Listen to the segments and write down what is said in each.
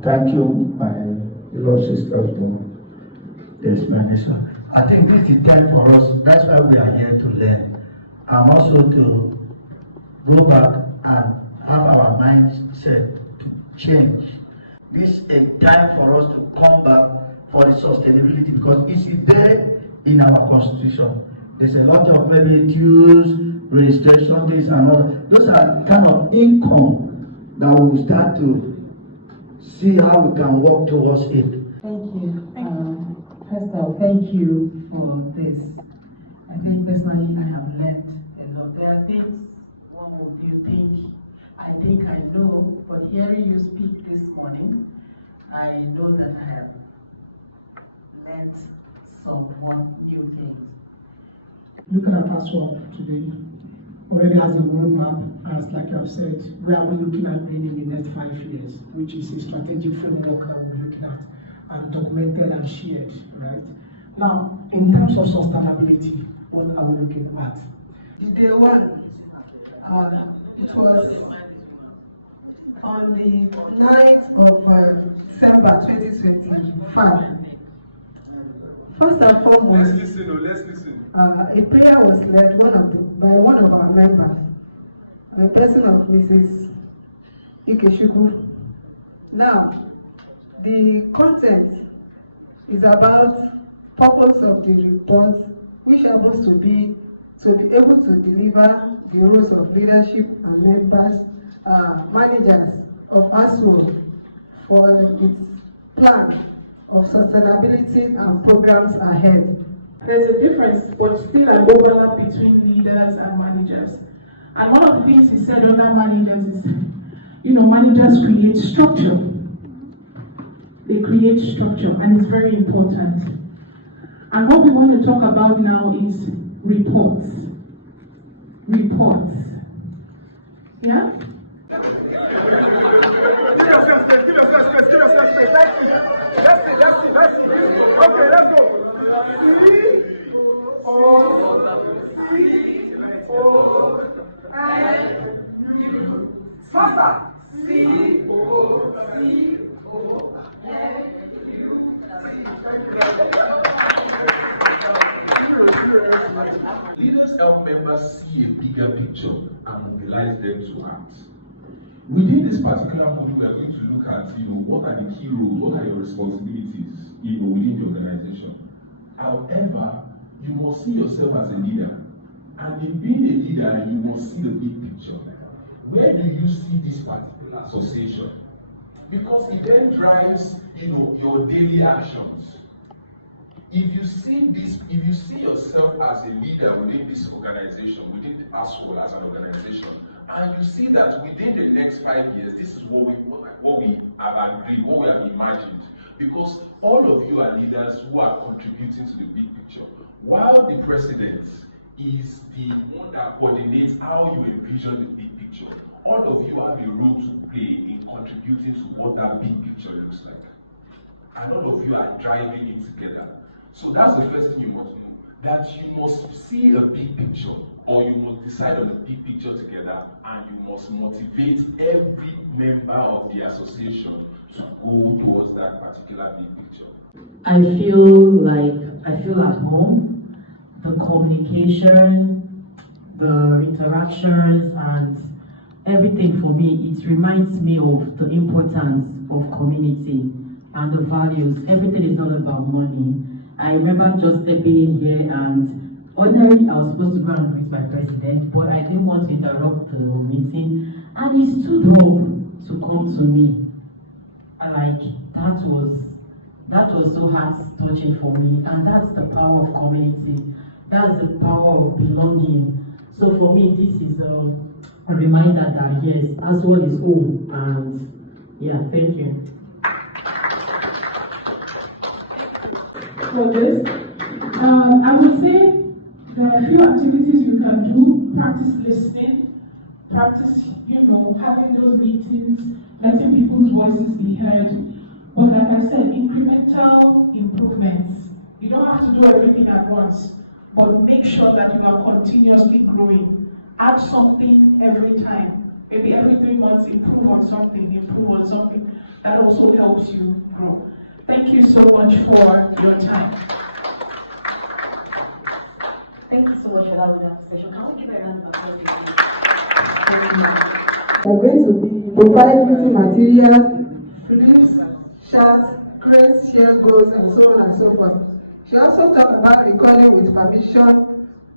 Thank you, my beloved sister, for the explanation. I think this is time for us. That's why we are here to learn, and also to go back and have our mindset to change. This is a time for us to come back for the sustainability, because it is there in our constitution. There's a lot of maybe dues, registration, this and all. Those are kind of income that we will start to see how we can work towards it. Thank you. Pastor, thank you for this. I think personally I have learned a lot. There are things one would think, I know, but hearing you speak this morning, I know that I have learned some more new things. Looking at our swap today, already has a roadmap, as like I've said, we are looking at doing in the next 5 years, which is a strategic framework that we're looking at and documented and shared, right? Now, in terms of sustainability, what are we looking at? Day one, it was on the 9th of December 2025. First and foremost, let's listen. A prayer was led by one of our members, the person of Mrs. Ikechukwu. Now, the content is about purpose of the report, which are supposed to be able to deliver the roles of leadership and members, managers of ASWO for its plan of sustainability and programs ahead. There's a difference, but still an overlap between leaders and managers. And one of the things he said under managers is, managers create structure. They create structure, and it's very important. And what we want to talk about now is reports. Reports. Yeah? Okay, let's go. Faster. Leaders help members see a bigger picture and mobilize them to act. Within this particular module, we are going to look at, what are the key roles, what are your responsibilities, within the organization. However, you must see yourself as a leader, and in being a leader, you must see the big picture. Where do you see this particular association? Because it then drives, your daily actions. If you see yourself as a leader within this organization, within the ASWO as an organization, and you see that within the next 5 years, this is what we have agreed, what we have imagined, because all of you are leaders who are contributing to the big picture, while the president is the one that coordinates how you envision the big picture. All of you have a role to play in contributing to what that big picture looks like. And all of you are driving it together. So that's the first thing you must know, that you must see a big picture, or you must decide on the big picture together, and you must motivate every member of the association to go towards that particular big picture. I feel at home. The communication, the interactions, and everything for me, it reminds me of the importance of community and the values. Everything is not about money. I remember just stepping in here, and ordinarily I was supposed to go and greet my president, but I didn't want to interrupt the meeting, and he stood up to come to me. And that was so heart-touching for me, and that's the power of community. That's the power of belonging. So for me, this is a reminder that yes, ASWO is home, and yeah, thank you. For this, I would say there are a few activities you can do. Practice listening, practice, having those meetings, letting people's voices be heard. But like I said, incremental improvements. You don't have to do everything at once, but make sure that you are continuously growing. Add something every time. Maybe every 3 months, improve on something. that also helps you grow. Thank you so much for your time. Thank you so much for that wonderful session. Can we give a round of applause? We're going to be provide using materials, films, charts, create share goals, and so on and so forth. She also talked about recalling with permission.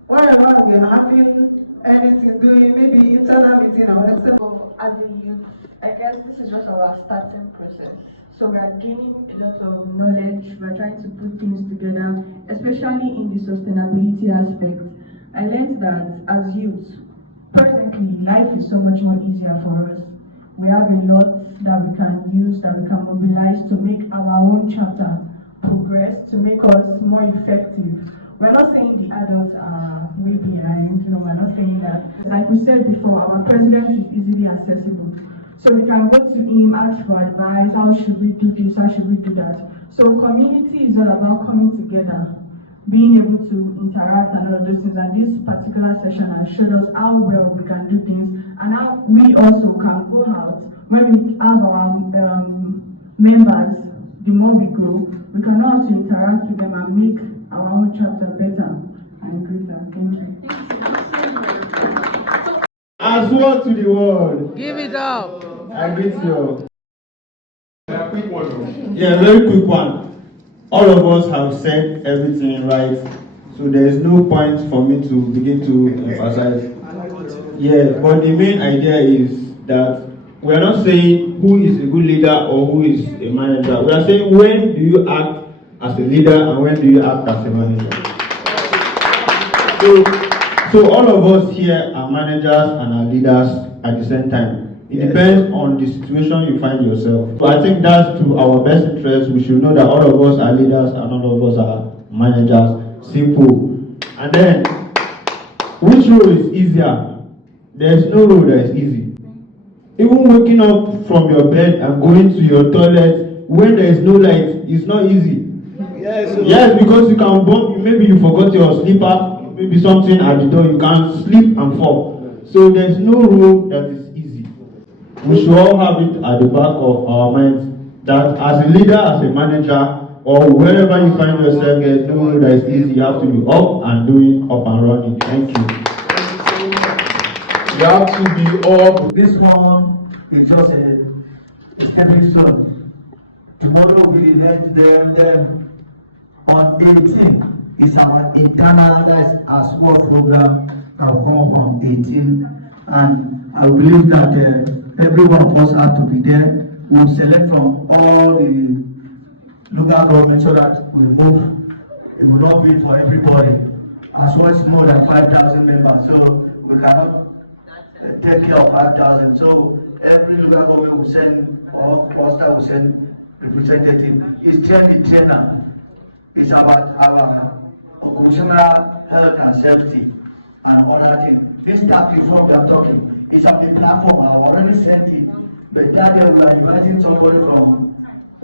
Wherever we're having anything doing, maybe internal meeting or external. So as a youth, I guess this is just our starting process. So we are gaining a lot of knowledge, we're trying to put things together, especially in the sustainability aspect. I learned that as youth, presently life is so much more easier for us. We have a lot that we can use, that we can mobilize to make our own chapter progress, to make us more effective. We're not saying the adults are way behind, we're not saying that. Like we said before, our president is easily accessible. So we can go to him, ask for advice, how should we do this, how should we do that. So community is all about coming together, being able to interact and all of those things. And this particular session has showed us how well we can do things and how we also can go out. When we have our members, the more we grow, we can know how to interact with them and make our own chapter better and greater. Thank you. As one to the world. Give it up. I greet you. A quick one. Yeah, very quick one. All of us have said everything right, so there is no point for me to begin to emphasize. Yeah, but the main idea is that we are not saying who is a good leader or who is a manager. We are saying when do you act as a leader and when do you act as a manager. So all of us here are managers and are leaders at the same time. It depends on the situation you find yourself. So I think that's to our best interest. We should know that all of us are leaders and all of us are managers. Simple. And then, which role is easier? There's no role that is easy. Even waking up from your bed and going to your toilet when there is no light is not easy. Yes, because you can bump, maybe you forgot your slipper, maybe something at the door, you can slip and fall. So there's no role that is easy. We should all have it at the back of our minds that as a leader, as a manager, or wherever you find yourself, there's no role that is easy. You have to be up and doing, up and running. Thank you. You have to be up. This one is just a stepping stone. Tomorrow we let them on 18th is our internal as work program that will come up on 18th, and I believe that every one of us have to be there. We'll select from all the local government so that we move. It will not be for everybody. As well as more than 5,000 members, so we cannot take care of 5,000. So every local government will send, or cluster will send representative. It's trainer. It's about our occupational health and safety and other things. This task is what we are talking. It's on the platform. I've already sent it. But that day we are inviting somebody from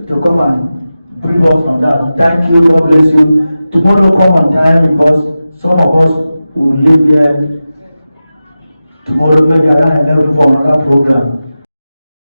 to come and bring us from that. Thank you. God bless you. Tomorrow come on time because some of us will live here tomorrow, maybe around 11 for another program.